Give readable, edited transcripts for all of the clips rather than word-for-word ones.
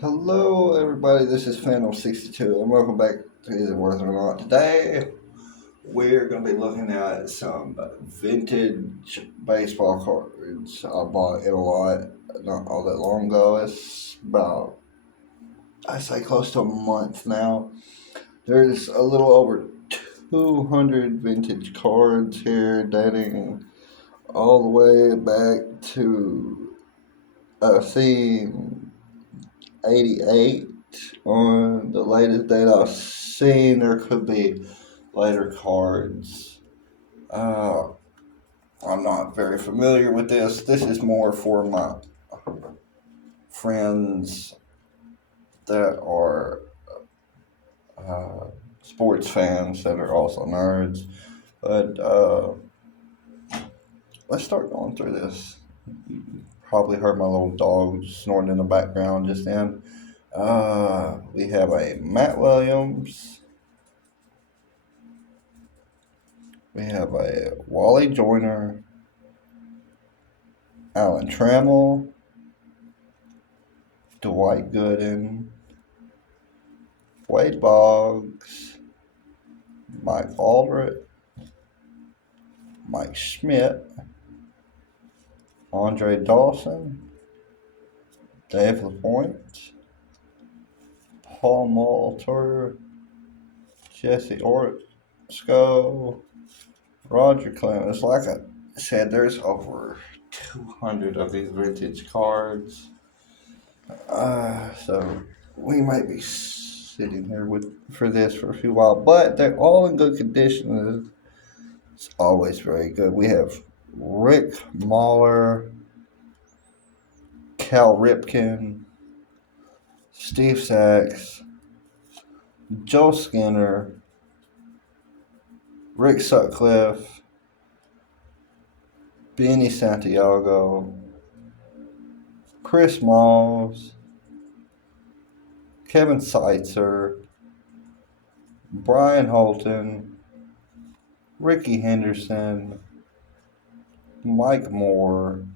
Hello, everybody. This is Phantom62, and welcome back to Is It Worth It or Not. Today, we're going to be looking at some vintage baseball cards I bought in a lot not all that long ago. It's about, I say, close to a month now. There's a little over 200 vintage cards here dating all the way back to, I see, 88 on the latest date I've seen. There could be later cards. Uh, I'm not very familiar with this. This is more for my friends that are uh, sports fans that are also nerds. But let's start going through this. You probably heard my little dog snoring in the background just then. We have a Matt Williams. We have a Wally Joyner, Alan Trammell, Dwight Gooden, Wade Boggs, Mike Aldrich, Mike Schmidt, Andre Dawson, Dave LaPointe, Paul Molitor, Jesse Orsko, Roger Clemens. Like I said, there's over 200 of these vintage cards. So we might be sitting here for this for a few while, but they're all in good condition. It's always very good. We have Rick Mahler, Cal Ripken, Steve Sachs, Joe Skinner, Rick Sutcliffe, Benny Santiago, Chris Malls, Kevin Seitzer, Brian Holton, Ricky Henderson, Mike Moore,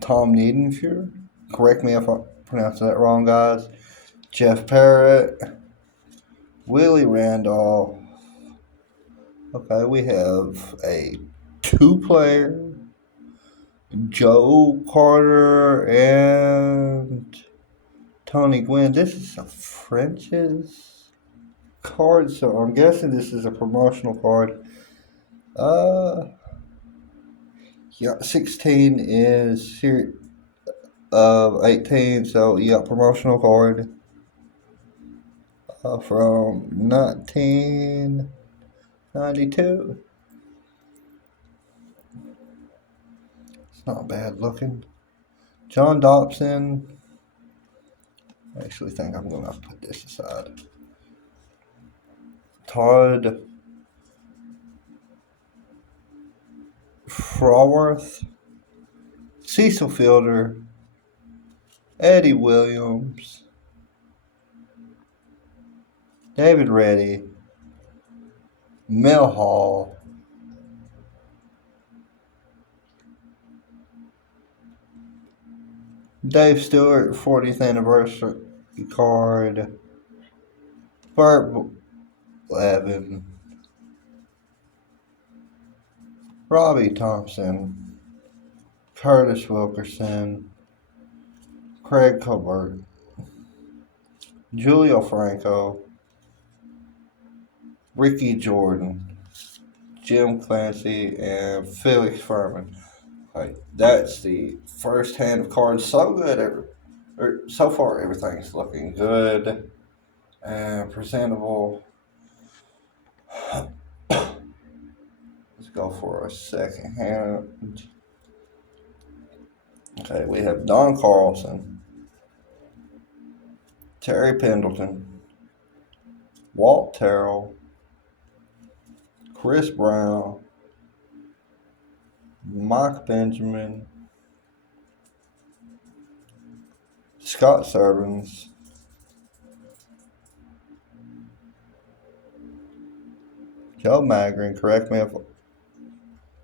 Tom Niedenfuhr. Correct me if I pronounce that wrong, guys. Jeff Parrott, Willie Randolph. Okay, we have a two-player, Joe Carter and Tony Gwynn. This is a French's card, so I'm guessing this is a promotional card. Uh, yeah, 16 is here of 18, so you got promotional card from 1992. It's not bad looking. John Dobson. I actually think I'm going to put this aside. Todd Fraworth, Cecil Fielder, Eddie Williams, David Reddy, Mel Hall, Dave Stewart 40th anniversary card, Burt Levin, Robbie Thompson, Curtis Wilkerson, Craig Colbert, Julio Franco, Ricky Jordan, Jim Clancy, and Felix Furman. Like, that's the first hand of cards. So good. So far, everything's looking good and presentable. Let's go for a second hand. Okay, we have Don Carlson, Terry Pendleton, Walt Terrell, Chris Brown, Mike Benjamin, Scott Servens, Joe Magrin, correct me if I'm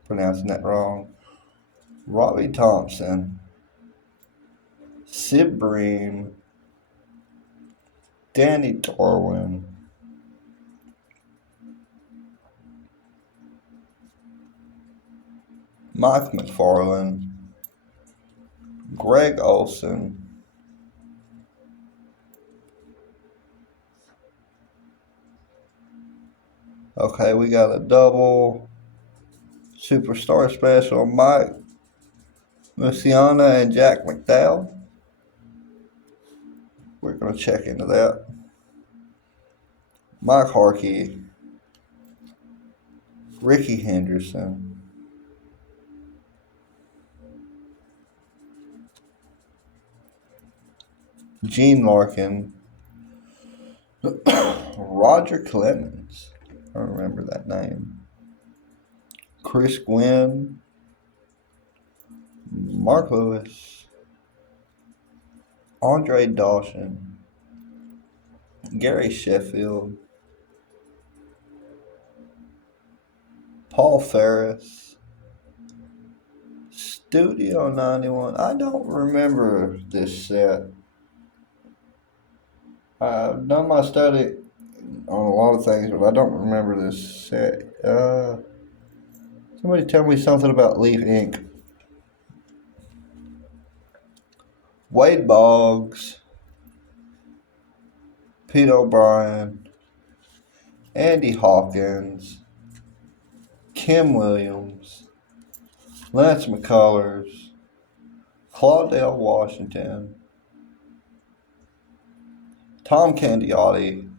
pronouncing that wrong, Robbie Thompson, Sid Bream, Danny Darwin, Mike McFarland, Greg Olson. Okay, we got a double superstar special, Mike Musiana and Jack McDowell. We're going to check into that. Mike Harkey, Ricky Henderson, Gene Larkin, Roger Clemens. I don't remember that name. Chris Gwynn, Mark Lewis, Andre Dawson, Gary Sheffield, Paul Ferris, Studio 91. I don't remember this set. I've done my study on a lot of things, but I don't remember this set. Somebody tell me something about Leaf Inc. Wade Boggs, Pete O'Brien, Andy Hawkins, Kim Williams, Lance McCullers, Claudell Washington, Tom Candiotti,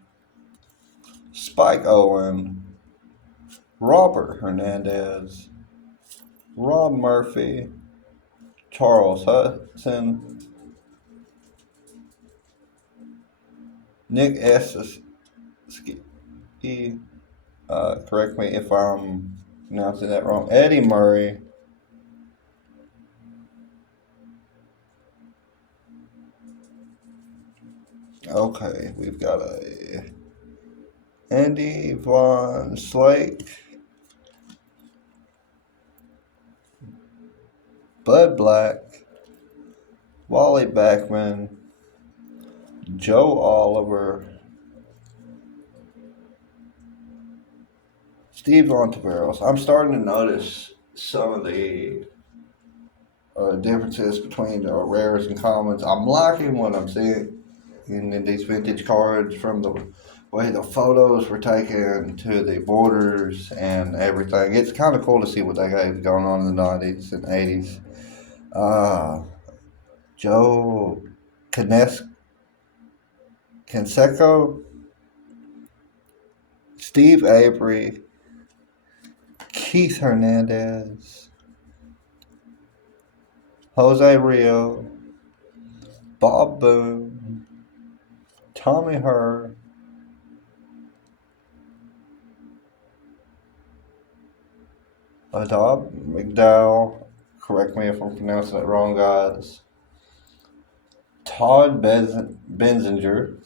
Spike Owen, Robert Hernandez, Rob Murphy, Charles Hudson, Nick Estes, correct me if I'm pronouncing that wrong, Eddie Murray, okay, we've got a Andy Von Slake, Bud Black, Wally Backman, Joe Oliver, Steve Lontiveros. I'm starting to notice some of the differences between the rares and commons. I'm liking what I'm seeing in these vintage cards, from the way the photos were taken to the borders and everything. It's kind of cool to see what they got going on in the 90s and 80s. Joe Canseco, Steve Avery, Keith Hernandez, Jose Rio, Bob Boone, Tommy Herr, Adob McDowell, correct me if I'm pronouncing it wrong, guys, Todd Benzinger,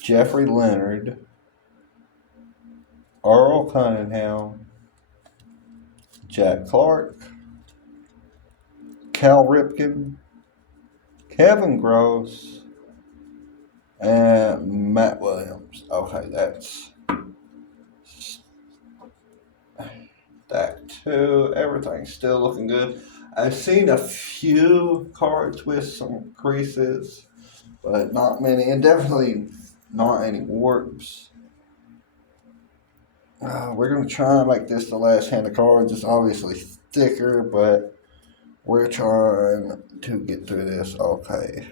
Jeffrey Leonard, Earl Cunningham, Jack Clark, Cal Ripken, Kevin Gross, and Matt Williams. Okay, that's that too. Everything's still looking good. I've seen a few cards with some creases, but not many, and definitely not any warps. We're going to try and make this the last hand of cards. It's obviously thicker, but we're trying to get through this. Okay.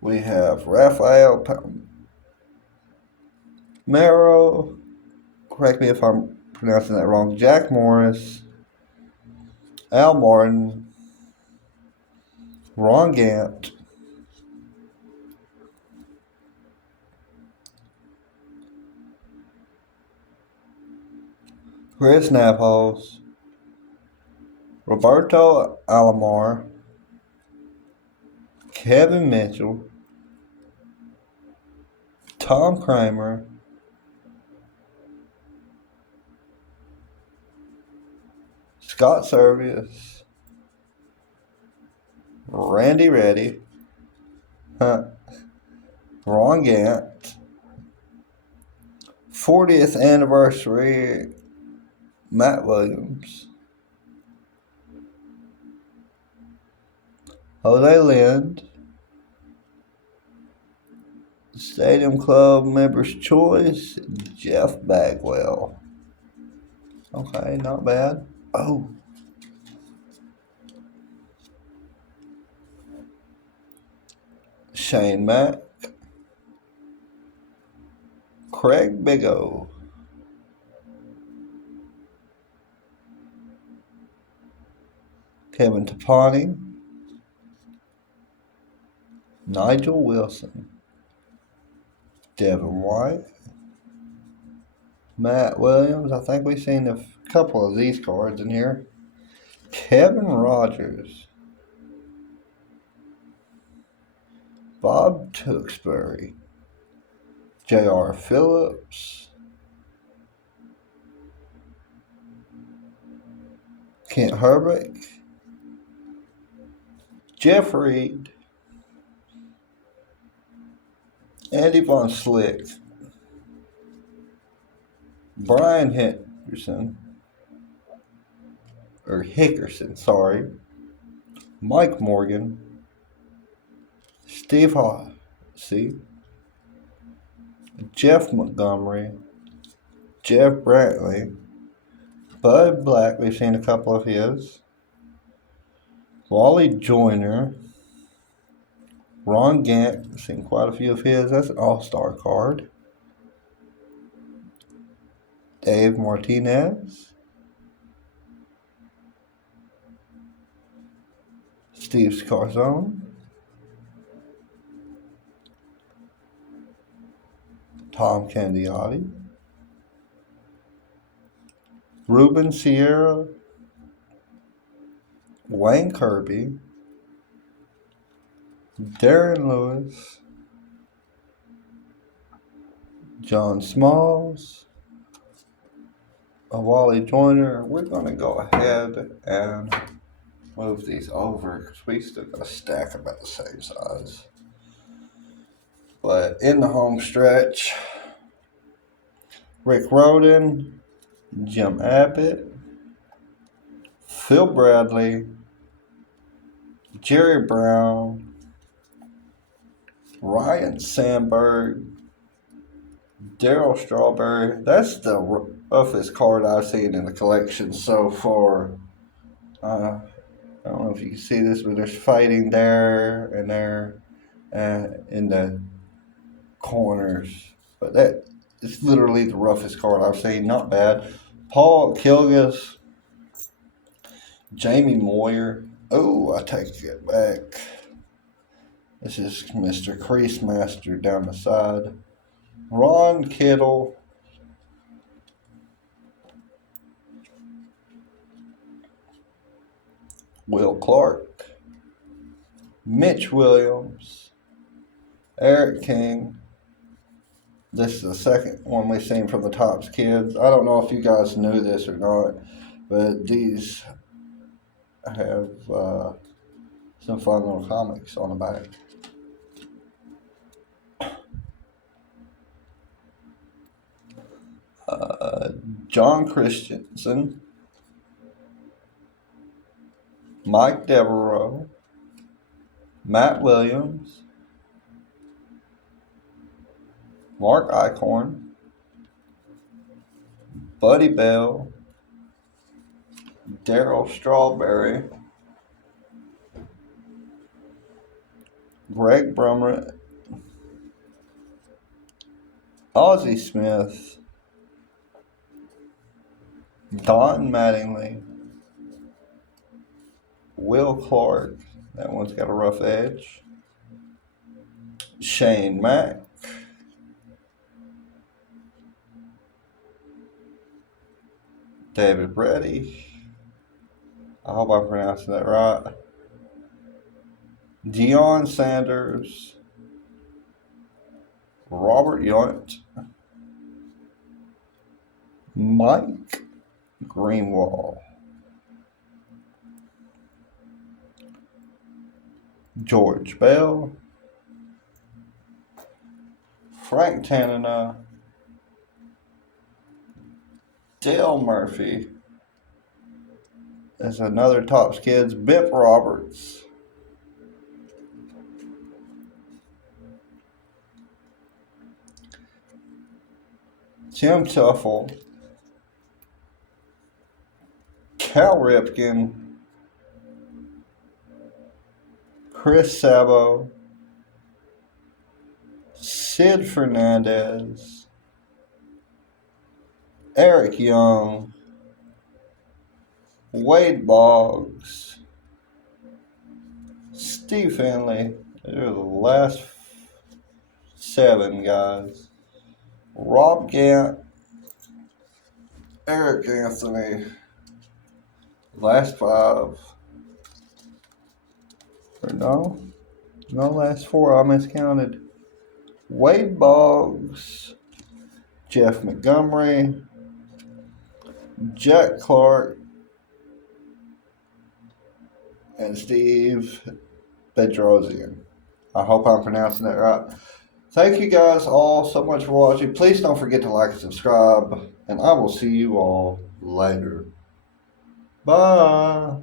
We have Rafael Mero, correct me if I'm pronouncing that wrong, Jack Morris, Al Martin, Ron Gant, Chris Napos, Roberto Alomar, Kevin Mitchell, Tom Kramer, Scott Servius, Randy Reddy, Ron Gant, 40th anniversary, Matt Williams, Jose Lind, Stadium Club Members' Choice, Jeff Bagwell. Okay, not bad. Oh. Shane Mack, Craig Big O, Kevin Tapani, Nigel Wilson, Devin White, Matt Williams. I think we've seen a couple of these cards in here. Kevin Rogers, Bob Tewksbury, J.R. Phillips, Kent Herbeck, Jeff Reed, Andy Von Slick, Brian Hickerson, sorry, Mike Morgan, Steve Hossey, Jeff Montgomery, Jeff Brantley, Bud Black, we've seen a couple of his, Wally Joyner, Ron Gant, we've seen quite a few of his. That's an all-star card. Dave Martinez, Steve Scarzone, Tom Candiotti, Ruben Sierra, Wayne Kirby, Darren Lewis, John Smalls, Wally Joyner. We're going to go ahead and move these over because we still got a stack about the same size. But in the home stretch, Rick Rhoden, Jim Abbott, Phil Bradley, Jerry Brown, Ryan Sandberg, Darryl Strawberry. That's the roughest card I've seen in the collection so far. I don't know if you can see this, but there's fighting there and there in the corners. But that is literally the roughest card I've seen. Not bad. Paul Kilgus, Jamie Moyer. Oh, I take it back. This is Mr. Crease Master down the side. Ron Kittle. Will Clark. Mitch Williams. Eric King. This is the second one we've seen from the Topps kids. I don't know if you guys knew this or not, but these have some fun little comics on the back. John Christensen, Mike Devereaux, Matt Williams, Mark Eichhorn, Buddy Bell, Darryl Strawberry, Greg Brumrett, Ozzie Smith, Don Mattingly, Will Clark, that one's got a rough edge, Shane Mack, David Reddy, I hope I'm pronouncing that right, Deion Sanders, Robert Yount, Mike Greenwald, George Bell, Frank Tanana, Dale Murphy. There's another Topps Kids, Bip Roberts, Tim Tuffle, Cal Ripken, Chris Sabo, Sid Fernandez, Eric Young, Wade Boggs, Steve Finley. They're the last 7 guys. Rob Gant, Eric Anthony, last 5. Or no, last 4. I miscounted. Wade Boggs, Jeff Montgomery, Jack Clark, and Steve Bedrosian. I hope I'm pronouncing that right. Thank you guys all so much for watching. Please don't forget to like and subscribe, and I will see you all later. Bye.